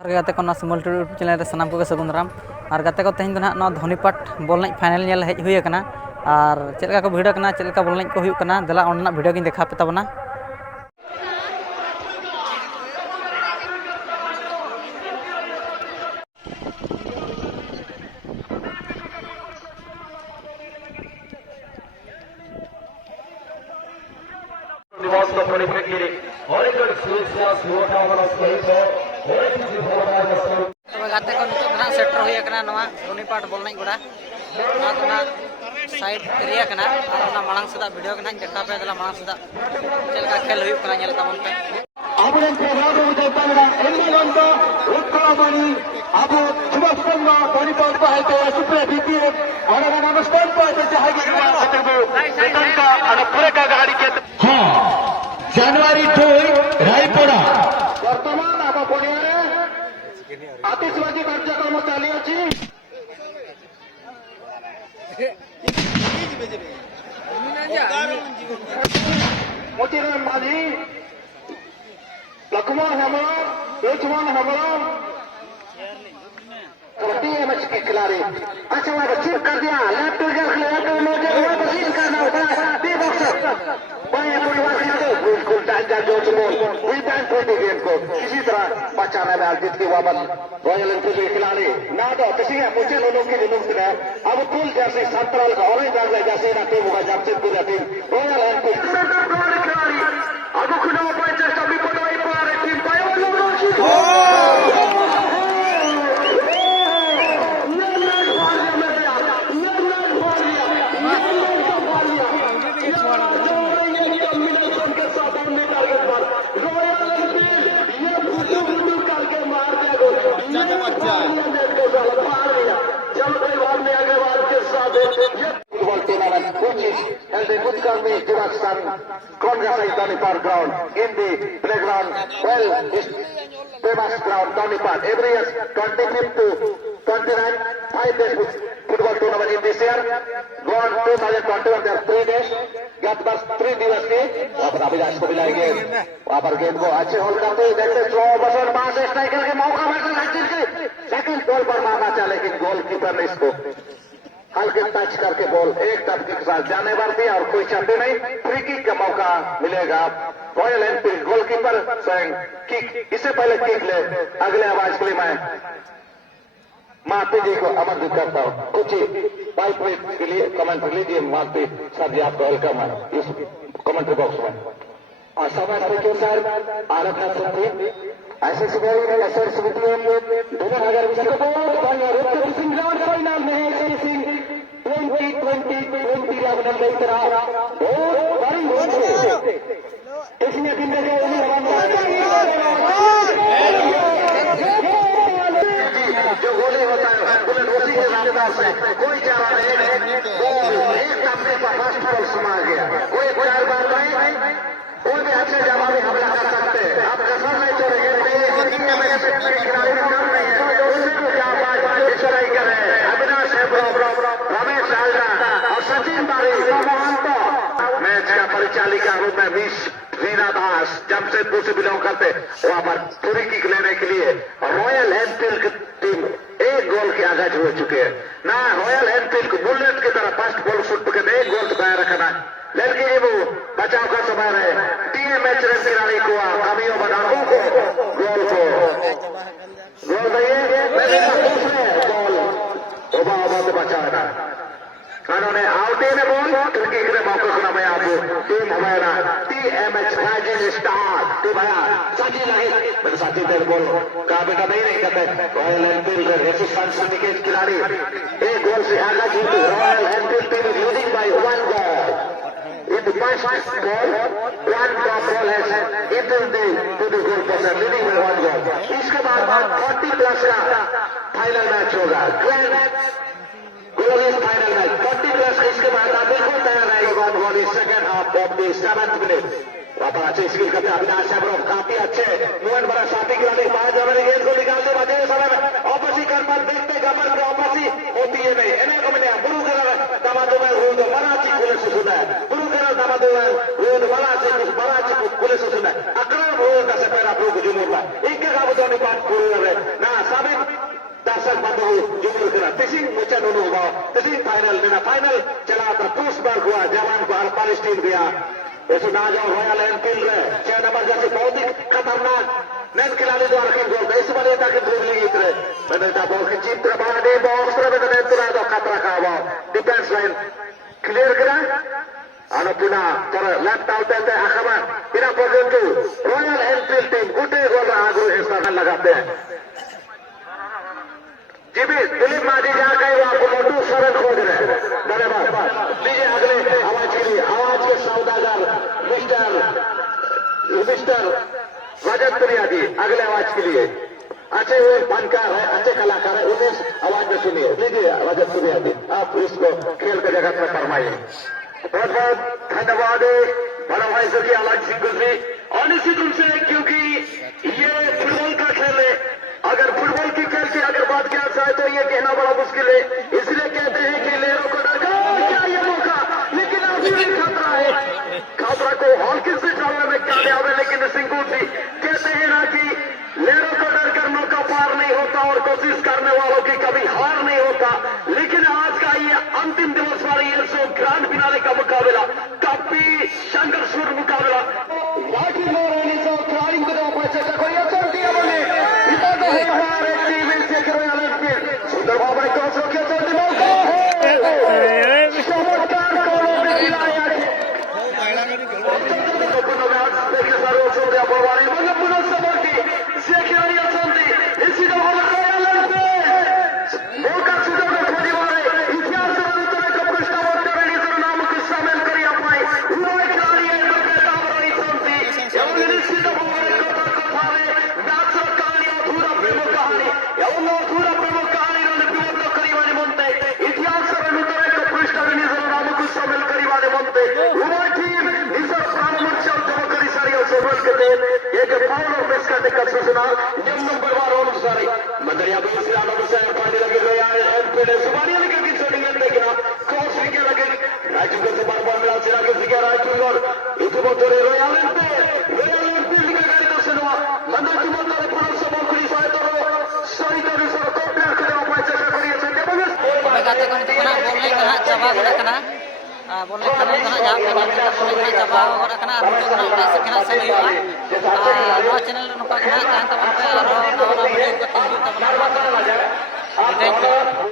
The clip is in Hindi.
गाते को सिमल टू यूट्यूब चैनल सामान को सगुन दाराम और गाते को तेहन ना धोनीपाट बॉल फाइनल नेल हेज हुई और चेलका को भिड़ो चेलका बॉल को हुई देला ओना भिडियो गिन देखा पे ताबना। गाते को सेटर हुई धोनीपाट बॉल गोड़ा साइड एरिया मांग सदा भिडियो देखा पे मांग सदा चलका खेल हुई पे जनवरी 2 रायपुरा बर्तमान आम पड़िया आतिशबाजी कार्यक्रम चली मोतीराम माझी लक्ष्मण हेम्ब्रम लक्ष्मण हेम्ब्रम एमएच के खिलाड़ी अच्छा वहां चिप कर दिया लेफ्ट करना होता इसी तरह बचाने में अर्जित की वापस रॉयल एनफील्ड के खिलाड़ी ना तो किसी के मुझे लोगों की जुलूम है अब फुल जैसे संतराल का ऑरेंज रंग जैसे ना टीम होगा जमशेदपुर या टीम रॉयल एनफील्ड अब खुना चेष्टा Dhonipat ground in the playground. Well, this famous ground Dhonipat. Every year, 25th to 29th, 5 days football tournament in this year. Gone 2021, there are 3 days. गत बस 3 दिवस की अभिलाष को मिलाएंगे वहां पर गेंद को अच्छे होल्ड करते हुए देखते स्लो बसर पास स्ट्राइकर के मौका मिलता सेकंड बॉल पर मारना चाहे लेकिन गोलकीपर ने इसको हल्के टच करके बॉल एक टपके के साथ जाने भर दिया और कोई चाहते नहीं फ्री किक का मौका मिलेगा रॉयल एनफील्ड गोलकीपर स्वयं किक इससे पहले किक ले अगले आवाज के लिए मैं माफी जी को आमंत्रित करता हूँ कुछ 5 मिनट के लिए कमेंट लीजिए माफी सर जी आपका वेलकम है इस कमेंट्री बॉक्स में और समय क्यों सर आरक्षण संधि ऐसे ऐसे समिति दोनों हजार परिणाम में सिंह 2020 इसमें जो गोली होता है बुलेट उसी के रफ्तार से कोई चारा नहीं एक टप्पे पर फर्स्ट बॉल समा गया कोई 4 बार नहीं कोई भी अच्छे जवाबी हमला कर सकते हैं आप कसर नहीं छोड़ेंगे खिलाड़ी कर रहे हैं उससे भी 4-5 इशारा कर रहे हैं अविनाश रमेश आल्डा और सचिन बारी मैच का परिचालिका रूप में रीना दास जमशेदपुर से बिलोंग करते वहां पर फ्री किक लेने के लिए रॉयल एनफील्ड की टीम 1 गोल के आगाज हो चुके हैं ना रॉयल एनफील्ड को बुलेट की तरह फर्स्ट बॉल फुट के 1 गोल तैयार रखना लड़की वो बचाव का समय रहे टीएमएच खिलाड़ी को अभियो बदामों को गोल गोल से बचाना उन्होंने आउटे में बॉल क्रिकेट में मौके को मैं आपको टीम हमारा टीएमएच राइजिंग स्टार टीम आया साथी लगे मेरे साथी तेरे बोल कहा बेटा नहीं करते रॉयल एनफील्ड रेसिस्टेंस के खिलाड़ी 1 गोल से आगा जीती royal Enfield team is leading by 1 goal in the first ball 1 ball has entered to the goal post leading by 1 goal इसके बाद 40 प्लस का फाइनल मैच होगा glorious final match 40 प्लस इसके बाद आप बिल्कुल तैयार रहेगा 1 goal in second half of the 7th minute वहां अच्छे स्किल करते अविनाश हेम्ब्रम काफी अच्छे मूवमेंट बड़ा साथी खिलाड़ी 5 ओवर में गेंद को निकालते बचे समय में ऑपोसी कर पर देखते गमन के ऑपोसी होती है नहीं एने को मिले गुरु के दामादो में हो तो बड़ा चीज पुलिस सुना है गुरु के दामादो में हो तो बड़ा चीज पुलिस सुना है अकरम हो का से पहला प्रो को जुमूर एक के गावतो ने बात पूरी है sak bandu jumur kena tising mucan unu ba tising final dena final चला था पुश बार हुआ जवान को पैलेस्टीन गया ऐसे ना जाओ रॉयल एनफील्ड रे 6 नंबर जैसे बहुत ही खतरनाक नन खिलाड़ी द्वारा कर गोल इस बार तक गोल ली इतरे मैंने ता बॉल के चित्र बाडे बॉक्स रे मैंने तुरा दो खतरा का बा डिफेंस लाइन क्लियर करा ana puna tara left out te akhaba ina porjonto royal enfield team gute gol agu स्थान लगाते हैं जी भी दिलीप माझी जा गए वो आपको मोटू सरन खोज रहे धन्यवाद लीजिए अगले आवाज के लिए आवाज के सौदागर मिस्टर रजत प्रिया जी अगले आवाज के लिए अच्छे वो फनकार है अच्छे कलाकार है उन्हें आवाज में सुनिए लीजिए रजत प्रिया जी आप इसको खेल के जगत में फरमाइए बहुत बहुत धन्यवाद बड़ा भाई सभी अलग सिंह गुजरी और निश्चित रूप से क्योंकि ये फुटबॉल का खेल है अगर फुटबॉल की खेल की अगर बात किया जाए तो ये कहना बड़ा मुश्किल है इसलिए कहते हैं कि लेरो को क्या ये मौका लेकिन अभी भी खतरा है खतरा को हॉल किस से डालने में कामयाब है लेकिन सिंह गुजरी कहते हैं ना कि लेरो को डर कर मौका पार नहीं होता और कोशिश करने वालों की कभी हार नहीं होता लेकिन आज का ये अंतिम दिवस वाली ये सो ग्रांड फिनाले का मुकाबला काफी संघर्षपूर्ण मुकाबला बाकी लोगों सो खिलाड़ी को चर्चा कोई अवसर दिया बोले हमारे टीम से सुंदर बाबा को सो मौका चमत्कार बोलने खाना जहाँ पे बोलने चाबा और खाना और से हुआ चैनल नौका तमाम पे और वीडियो को